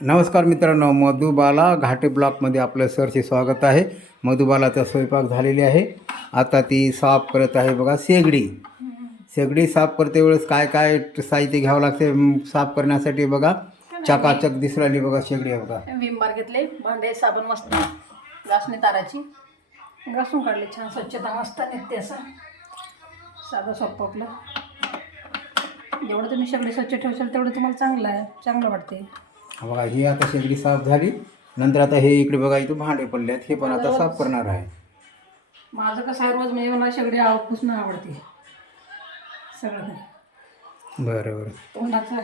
नमस्कार मित्रांनो, मधुबाला घाटे ब्लॉकमध्ये आपलं सरचे स्वागत आहे. मधुबालाचा स्वयंपाक झालेली आहे. आता ती साफ करत आहे बघा. शेगडी साफ करते वेळेस काय काय साहित्य घ्यावं लागते साफ करण्यासाठी बघा. चकाचक दिसू राहिली बघा शेगडी आहे बघा. विम बार घेतले, भांडे साबण मस्त घासणी ताराची घासून काढले. छान स्वच्छता मस्त निघते. असं साधं सोपं आपलं. जेवढं तुम्ही शेगडी स्वच्छ ठेवशाल तेवढं तुम्हाला चांगलं वाटते. बघा ही आता शेगडी साफ झाली. नंतर आता हे इकडे बघा, इथं भांडे पडले आहेत, हे पण आता साफ करणार आहे. माझं कसं आहे, रोज म्हणजे मला शेगडी पुसणं आवडते सगळं. बरं बरं. तोंडाचं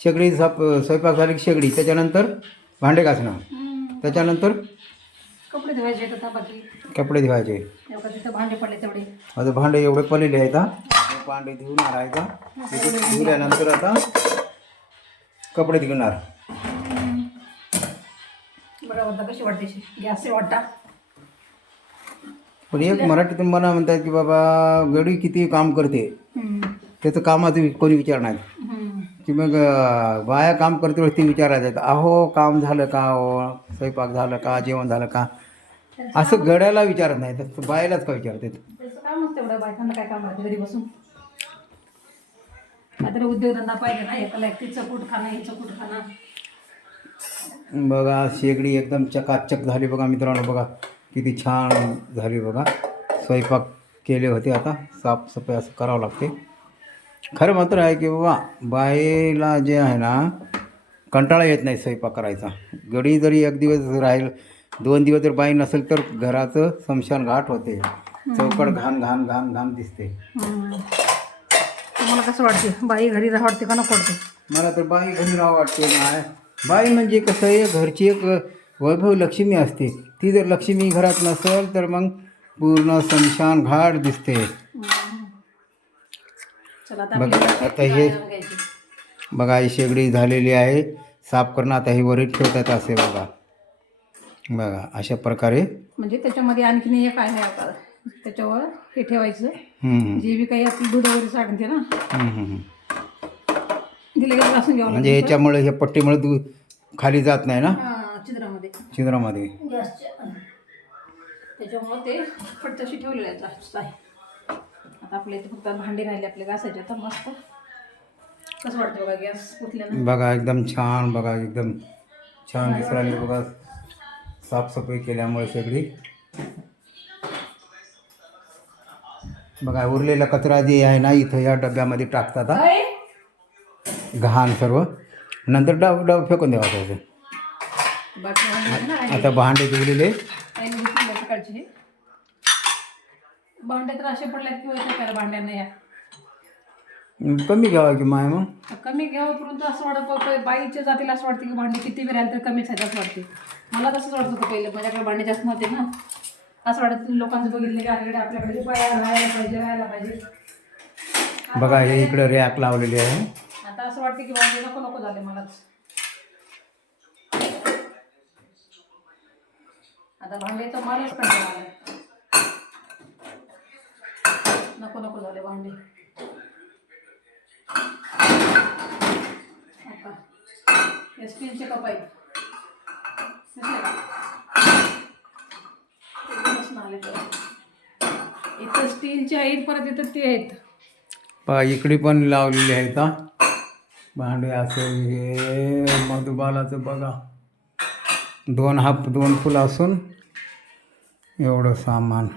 शेगडी साफ स्वयंपाक झाली की शेगडी, त्याच्यानंतर भांडे घासणं, त्याच्यानंतर कपडे धुवायचे आता. बाकी कपडे धुवायचे. एवढं तिथं भांडे पडले तेवढे. आता भांडे एवढे पडलेले आहेत. हे भांडे धुवणार आहे का, धुल्यानंतर आता कपडे धुणार. बघा होता कशी वाटते गॅसची वाटा. पण एक मराठीतून मला म्हणतात की बाबा गडी किती काम करते, त्याचं कामाचं कोणी विचार नाही की मग बाया काम करते वेळेस ती विचारायचं, अहो काम झालं का, हो स्वयंपाक झालं का, जेवण झालं का, असं गड्याला विचारत नाही, तर बायलाच का विचारते. त्याचं काम नसतं एवढं. बायकांना काय काम राहते घरी बसून. काहीतरी उद्योगधंदा पाहिजे ना. एकाला एकटीचं कुठ खाणं, हिचं कुठ खाणं. बघा शेगडी एकदम चकाचक झाली बघा मित्रांनो. बघा किती छान झाली बघा. स्वयंपाक केले होते, आता साफसफाई असं करावं लागते. खरं मात्र आहे की बाबा बाईला जे आहे ना, कंटाळा येत नाही स्वयंपाक करायचा. गडी जरी एक दिवस राहील, 2 दिवस जर बाई नसेल तर घराचं शमशान घाट होते. चौकट घाण घाण घाण घाण दिसते. तुम्हाला कसं वाटते, बाई घरी राहा वाटते का नको वाटते? मला तर बाई घरी राहावं वाटते. नाही, बाई म्हणजे कसं आहे, घरची एक वैभव लक्ष्मी असते. ती जर लक्ष्मी घरात नसेल तर मग पूर्ण शमशान घाट दिसते. बघा आता हे बघा, ही शेगडी झालेली आहे. साफ करणं आता हे वरील ठेवतात असे बघा. बघा अशा प्रकारे. म्हणजे त्याच्यामध्ये आणखीन एक आहे आता, त्याच्यावर हे ठेवायचं. जे बी काही आपली दूध वगैरे साठते ना, दिले घासून घ्यावं. म्हणजे ह्याच्यामुळे ह्या पट्टीमुळे दूध खाली जात नाही ना छिद्रामध्ये गॅसच्या. त्याच्यामुळं ते फटतशी ठेवलेलं आहे. आता आपल्या इथे फक्त भांडी राहिले आपले घासायचे. आता मस्त कसं वाटतं बघा गॅस कुठल्यानं. बघा एकदम छान. बघा एकदम छान दिसू राहिली बघा, साफसफाई केल्यामुळे सगळी. बघा उरलेला कचरा जे आहे ना, इथं या डब्यामध्ये टाकतात घाण सर्व. नंतर डब फेकून द्यावा त्याचं. आता भांडे धुवलेले सकाळचे भांडे तर असे पडल्यात किंवा येतात भांड्यांना. या कमी घ्यावा की माय, मग कमी घ्यावं. परंतु असं वाटतं बाईच्या जातीला असं वाटतं की भांडी किती बी राहील तर कमीच आहे असं वाटते. मला तसंच वाटत होतं पहिलं. माझ्याकडे भांडे जास्त नव्हते ना. असं वाटत लोकांचं बघितलं की आपल्याकडे बाया राहायला पाहिजे. बघा हे इकडे रॅक लावलेली आहे. आता असं वाटतं की भांडे नको झाले मलाच. आता भांड्याचं मालच पाहिजे. नको झाले भांडे. आता स्टीलचे कप आहेत. इथं स्टीलचे आहेत, परत इथं ते आहेत. पहा इकडे पण लावलेले आहेत भांडे. असे हे मधुबालाचं बघा, 2 हाफ 2 फुलं असून एवढं सामान.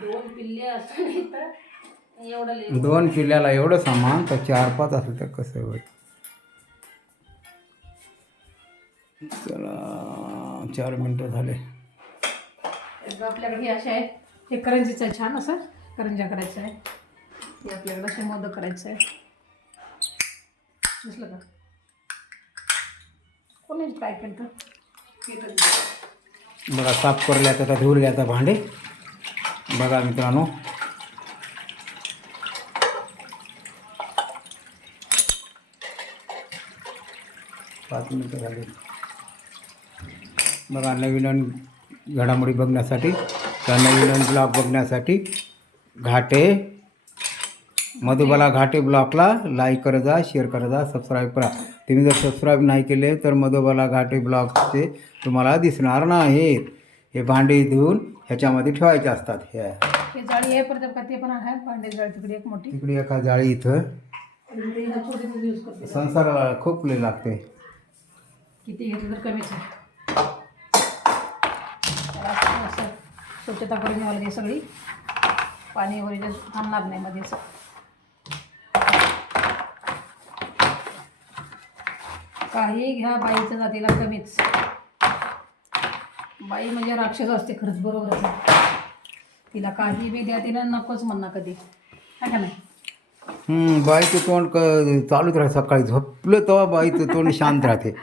2 किल्ल्याला एवढं सामान, तर 4-5 असेल तर कसं होईल. चला 4 मिनटं झाले. आपल्याकडे हे असे आहे. हे करंजीचं आहे, छान असं करंजा करायचं आहे. हे आपल्याकडे असे मोदक करायचं आहे. दिसलं का कोणी काय केलं तर. बघा साफ करले आता धुवले आता भांडे. बघा मित्रांनो, पाच मिनटं झाले. बघा नवीन घडामोडी बघण्यासाठी त्या नवीन ब्लॉग बघण्यासाठी घाटे मधुबाला घाटे ब्लॉगला लाईक करत जा, शेअर करत जा, सबस्क्राईब करा. तुम्ही जर सबस्क्राईब नाही केले तर मधुबाला घाटे ब्लॉगचे तुम्हाला दिसणार नाहीत. हे भांडे धुवून ह्याच्यामध्ये ठेवायचे असतात. हे जाळी आहे परत का ते पण आहे भांडे जाळी तिकडे एक मोठी तिकडे एका जाळी इथं छोटी यूज करते संसाराला खूप लय लागते. किती घेतलं तर कमीच आहे. त्याला असं स्वच्छता करून घ्यावं लागेल सगळी. पाणी वगैरे थांबणार नाही मध्ये असं. काही घ्या बाईच्या जातीला कमीच. बाई म्हणजे राक्षस असते खरंच, बरोबर आहे. तिला काही बी द्या तिला नकोच म्हणणार कधी, आहे का नाही. बाईचं तोंड चालूच राहते. सकाळी झोपलं तेव्हा बाईचं तोंड शांत राहते.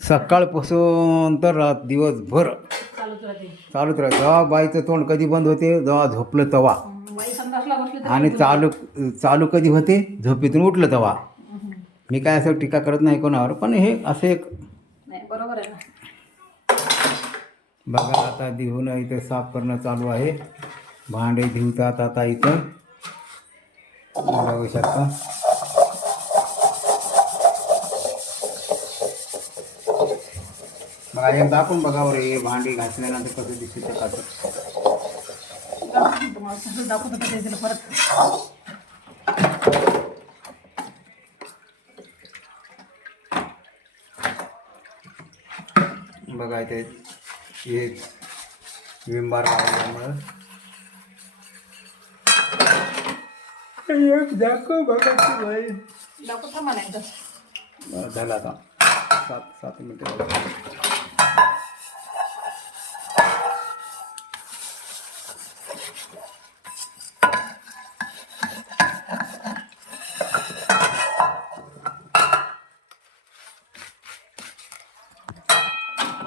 सकाळपासून तर दिवसभर चालूच राहते. चालूच राहते. जेव्हा बाईचं तोंड कधी बंद होते, जेव्हा झोपलं तेव्हा. बाई संडासला बसली तर आणि चालू कधी होते, झोपेतून उठलं तेव्हा. मी काय असं टीका करत नाही कोणावर, पण हे असं एक नाही, बरोबर आहे ना. बघा आता धुवून इथं साफ करणं चालू आहे. भांडे धुवतात आता इथं बघू शकता. बघा एकदा आपण बघावर हे भांडी घासल्यानंतर कसं दिसते ते काचत. तुम्हाला सगळं दाखवत होतं ते तिला परत. बघा इथे हे विंबार लावल्यामुळं दाखव बघा दाखवत थांबा नाही एकदा. झालं आता 7 मिनिटं.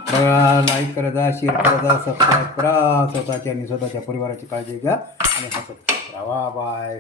बघा लाईक करा जा, शेअर करा जा, सबस्क्राईब करा. स्वतःची आणि स्वतःच्या परिवाराची काळजी घ्या आणि हसत राहा. बाय.